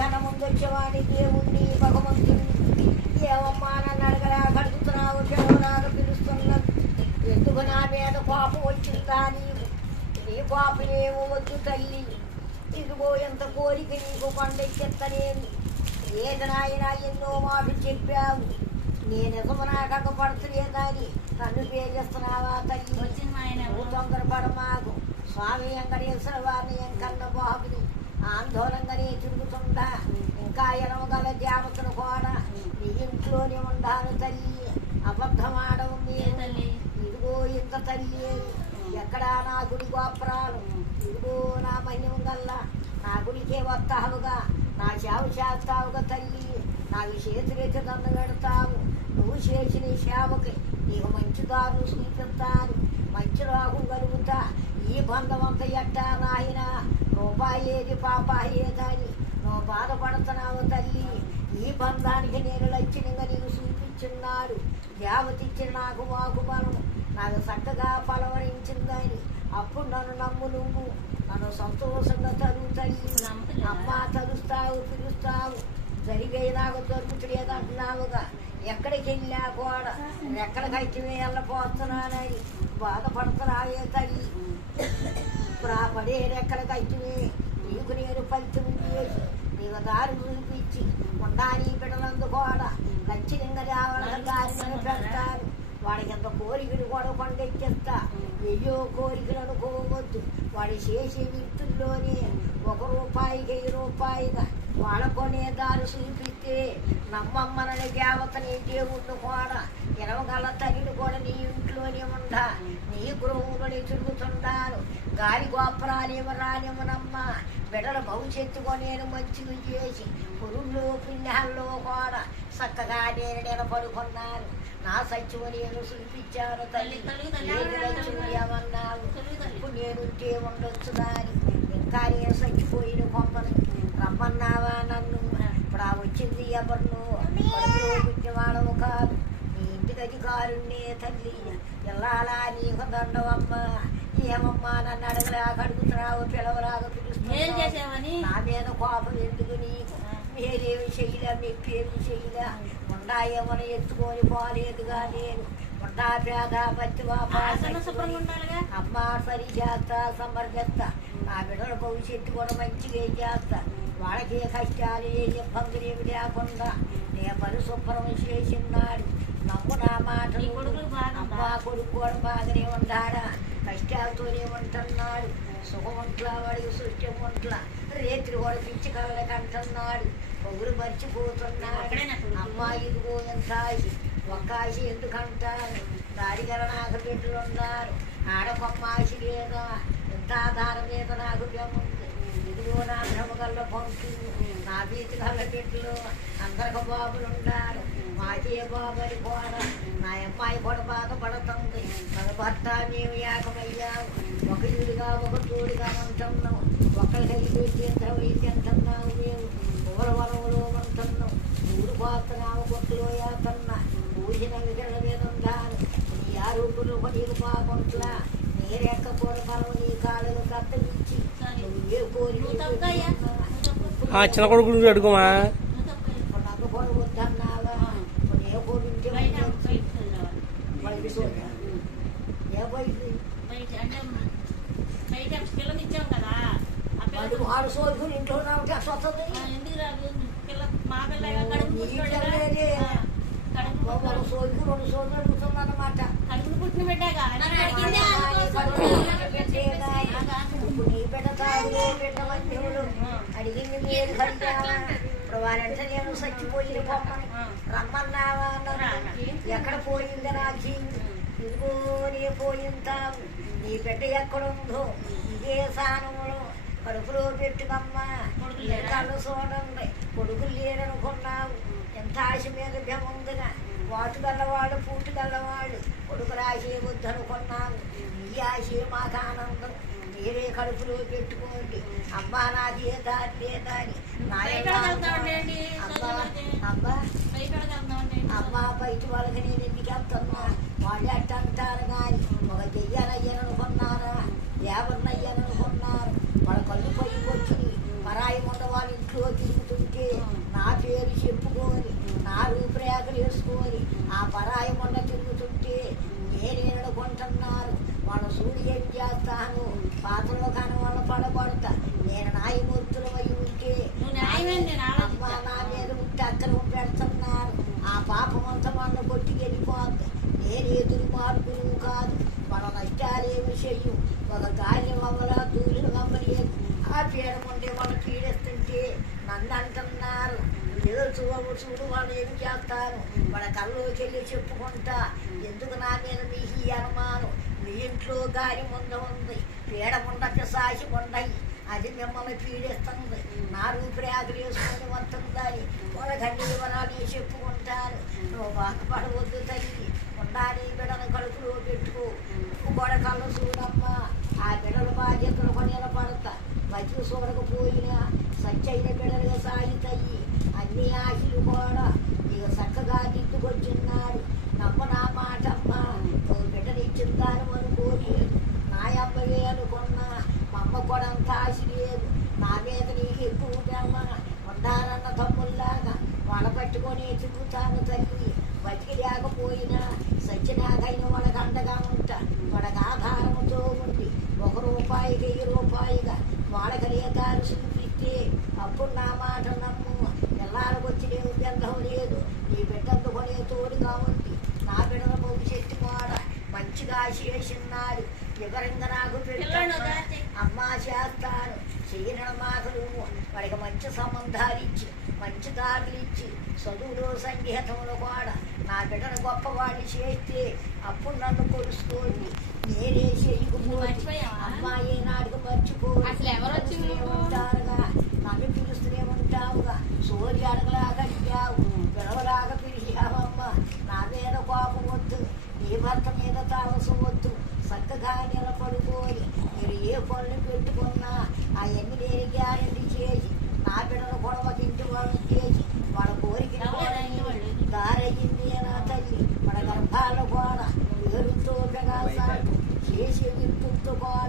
జన ముందు వచ్చేవాడి దేవుణ్ణి భగవంతుని ఏమమ్మా నన్ను అడగలా కడుగుతున్నావు పిలవలాగా పిలుస్తున్నావు ఎందుకు నా మీద కోపం వచ్చిందా నీ కోపమేమో వద్దు తల్లి ఇదిగో ఎంత కోరిక నీకు కొండెక్కెత్తనేది ఏది నాయన ఎన్నో మాటలు చెప్పావు నేను నిజము నాకు పడుతులేదని నన్ను పేరేస్తున్నావా తల్లి నువ్వు తొందరపడమాకు స్వామి వెంకటేశ్వర వారిని ఎంకన్న బాబుని ఆందోళనగానే తిరుగుతుందా ఇంకా ఎనవగల దేవతను కూడా నీ ఇంట్లోనే ఉండాను తల్లి అబద్ధమాడవు తల్లి ఇదిగో ఇంత తల్లి ఎక్కడా నా గుడి గోపురాలు ఇదిగో నా మహిమ గల్లా నా గుడికే వస్తావుగా నా సేవ చేస్తావుగా తల్లి నాకు చేతులెత్తి దండ పెడతావు నువ్వు చేసిన సేవకి నీకు మంచి దారులు చూపిస్తాను మంచి రాహు కలుగుతా ఈ బంధం అంత ఎట్టా నాయన రూపాయి ఏది పాప ఏదని నువ్వు బాధపడుతున్నావు తల్లి ఈ బంధానికి నేను లక్ష్యంగా నీకు చూపించున్నాడు దేవతిచ్చిన నాకు మాకు బలం నాకు చక్కగా ఫలవరించిందని అప్పుడు నన్ను నమ్ము నువ్వు నన్ను సంతోషంగా తరుగుతాయి అమ్మ తరుస్తావు పిలుస్తావు జరిగే నాకు దొరుకుతులేదంటున్నావుగా ఎక్కడికి వెళ్ళా కూడా ఎక్కడికైతే వెళ్ళపోతున్నానని బాధపడుతున్నావే తల్లి పడే ఎక్కడికైతే నీకు నేను ఫలితం చేసి నీకు దారి చూపించి ఉండాలి బిడ్డలందు కూడా ఖచ్చితంగా రావాలని దారి పెడతారు వాడికి ఎంత కోరికలు కూడా కొండెక్కిస్తా ఎయ్యో కోరికలు అనుకోవద్దు వాడు చేసే వ్యక్తుల్లోనే ₹1 ₹1000 వాళ్ళ కొనే దారి చూపిస్తే నమ్మమ్మనని దేవతని దేవుణ్ణి కూడా ఎనవగల తల్లిని కూడా నీ ఇంట్లోనే ఉండా నీ గృహంలోనే తిరుగుతుండాను గాలి గోపురాలేమో రానివ్వనమ్మ బిడ్డల భవిష్యత్తుకో నేను మంచిగా చేసి పురుళ్ళు పిల్లల్లో కూడా చక్కగా నేను నిలబడుకున్నాను నా సత్యము నేను చూపించాను తల్లి ఏమన్నావు ఇప్పుడు నేనుంటే ఉండొచ్చు దాని ఇంకా నేను చచ్చిపోయిన కొమ్మని రమ్మన్నావా నన్ను ఇప్పుడు ఆ వచ్చింది ఎవరు పుట్టినవాడము కాదు నీ ఇంటికి అధికారుణ్ణే తల్లి వెళ్ళాలా నీకు దండవమ్మ ఏమమ్మా నన్ను అడగలాగా అడుగుతున్నావు పిలవలాగా పిలుస్తున్నావు నా మీద కోపం ఎందుకు నీకు మీరేమి చెయ్యలే మెప్పేమి చెయ్యలే ఉండా ఏమని ఎత్తుకొని పోలేదుగా నేను ఉండా పేద పత్తి అమ్మ సరి చేస్తా సమర్థిస్తా నా బిడ్డల భవిష్యత్తు కూడా మంచిగా చేస్తా వాళ్ళకి ఏ కష్టాలు ఏ ఇబ్బందులు ఏమి లేకుండా నే పరిశుభ్రం చేసిన్నాడు నమ్ము నా మాటలు అమ్మ కొడుకు కూడా బాగానే ఉంటాడా కష్టాలతోనే ఉంటున్నాడు సుఖముంట్ల వాడికి సృష్టి ఉంట్ల రేత్రి కూడా పిచ్చి కళ్ళకి అంటున్నాడు పొగురు మర్చిపోతున్నాడు అమ్మ ఇదిగో ఎంత ఒక్క ఆశ ఎందుకంటాను దారిగల నాకు బిడ్డలున్నారు ఆడకొమ్మ ఆశ లేదా ఎంత ఆధారం మీద నాకు ఉంది ఇదిగో నా భ్రమగల్ల పంపు నా బీతి గల్ల బిడ్డలు అందరికి బాబులు ఉన్నారు మాకే బాబరి కూడా నా అమ్మాయి కూడా బాధపడుతుంది మన భర్త మేము ఏకమయ్యాము ఒక ఇదిగా ఒక తోడుగా ఉంటున్నాం ఒకరికి తింటున్నాము మేము ఊర వనములో ఉంటున్నాం ఊరు పోతున్నాము కొట్టులో వేస్తున్నా పూసిన విగడ మీద ఉంటాను నీ ఆరోగ్యులు నీకు బాగుంటున్నా నీరెక్క కూడా మనం నీ కాళ్ళను కట్టనిచ్చి ఏ కోరిక చిన్న కొడుకు అడుగుమా నన్ను కూడా వద్దన్నావా ఏ కోరించే ఏ వయసు ఆడు సోదుకుని ఇంట్లో ఉంటే వస్తుంది సోదుకు 2 సోదులు అడుగుతుందన్నమాట పుట్టిన బిడ్డగా నీ బిడ్డ తాడు బిడ్డ మధ్యములు అడిగింది మీరు కట్టావా ఇప్పుడు వారంటే నేను చచ్చిపోయిన బొమ్మని రమ్మన్నావా ఎక్కడ పోయింది నా జీవి ఇదిగో నీ పోయింతావు నీ బిడ్డ ఎక్కడుందో ఇదే స్థానంలో కడుపులో పెట్టుకమ్మా కళ్ళు చూడండి కొడుకులు లేరనుకున్నావు ఎంత ఆశ మీద భ్రమందిగా వాటు గల్లవాడు పూటు గల్లవాడు కొడుకు రాసే వద్దనుకున్నావు నీ ఆశే మాకు ఆనందం మీరే కడుపులో పెట్టుకోండి అమ్మా నాది ఏ దారి లేదని అమ్మా బయట వాళ్ళకి నేను ఎందుకు వెళ్తున్నా వాళ్ళు ఎట్ట అంటారు కానీ ఒక చెయ్యాలయ్యారనుకున్నారా ఎవరినయ్యారనుకున్నారు వాళ్ళ కళ్ళు పైకి వచ్చి పరాయి ముందు మన ఇంట్లో తిరుగుతుంటే నా పేరు చెప్పుకొని నా రూపురేఖలు వేసుకొని ఆ పరాయి మొండ తిరుగుతుంటే నేనేనుకుంటున్నారు మన సూర్య ఏం చేస్తాను పాత్రలో కాని వాళ్ళ పడబడతా నేను న్యాయమూర్తులు అయి ఉంటే అమ్మ నా మీద ఉంటే అక్కడ పెడుతున్నారు ఆ పాపం అంతా మన కొట్టుకెళ్ళిపోద్ది నేను ఎదురు మార్పులు కాదు మన నష్టాలేమి చెయ్యం ఒక గాలి మమ్మల దూరిన మమ్మల్ని ఆ పీడం ఉంటే వాళ్ళు పీడిస్తుంటే నన్ను అంటున్నారు ఏదో చూడు వాళ్ళు ఏమి చేస్తారు మన కల్లోకి వెళ్ళి చెప్పుకుంటా ఎందుకు నా మీద మీ అనుమానం మీ ఇంట్లో గాలి ముంద ఉంది పీడ ఉండక సాసి ఉండయి అది మిమ్మల్ని పీడిస్తుంది నా రూపురేఖలు వేసుకొని వస్తుందని వాళ్ళ గడ్డి వివరాలు చెప్పుకుంటారు నువ్వు బాధపడవద్దు తల్లి ఉండాలి బిడ్డను కడుపులో పెట్టుకో కూడా కళ్ళు చూడమ్మా ఆ బిడ్డల బాధ్యతలు కొని నిలబడతా మధ్య చూడకపోయినా సచ్చైన బిడ్డలుగా సాగుతాయి అన్ని ఆశలు కూడా ఇక చక్కగా దిద్దుకొచ్చున్నారు నమ్మ నా మాటమ్మా నువ్వు బిడ్డని ఇచ్చిందాను అనుకోలేదు నా అమ్మవే అనుకున్నా మా అమ్మ కూడా అంత ఆశ లేదు నా మీద నీకు ఎక్కువ ఉందమ్మా ఉండాలన్న తమ్ముల్లాగా వాళ్ళ పట్టుకొని తిరుగుతాను తల్లి బతికి లేకపోయినా సచ్చినాకైనా వాళ్ళకి అండగా ఉంటా వాళ్ళకి ఆధారంతో ఉండి ₹1 ₹1000 వాళ్ళకి రేఖలు చూపిస్తే అప్పుడు నా మాట నమ్ము ఎల్లారికి వచ్చి లేదు బెల్లం లేదు నీ బిడ్డకు కొనే తోడుగా ఉంది నా బిడ్డల భవిష్యత్తు కూడా మంచిగా చేసిన్నారు వివరంగా నాకు పెడతాను అమ్మా చేస్తాను చేయన మాటలు వాడికి మంచి సంబంధాలు ఇచ్చి మంచి దారులు ఇచ్చి చదువులో సంగీతంలో కూడా నా బిడ్డను గొప్పవాడిని చేస్తే అప్పుడు నన్ను కొలుసుకోండి నేనే చేయకపోతే అమ్మాయి నాటికి మర్చిపోయి ఉంటారుగా నన్ను పిలుస్తూనే ఉంటావుగా సోది అడగలాగా అడిగావు పిలవలాగా పిలిచావమ్మ నా మీద కోపం వద్దు నీ భర్త మీద తామసం వద్దు చక్కగా నిలబడుకోని మీరు ఏ పనులు పెట్టుకున్నా అవన్నీ నేను గ్యారెంటీ చేసి నా బిడ్డను గొడవ తింటూ వాళ్ళు చేసి వాళ్ళ కోరిక దారయ్యింది నా తల్లి మన గర్భాలు కూడా వేరుతో సాగు చేసి విప్పుతో కూడా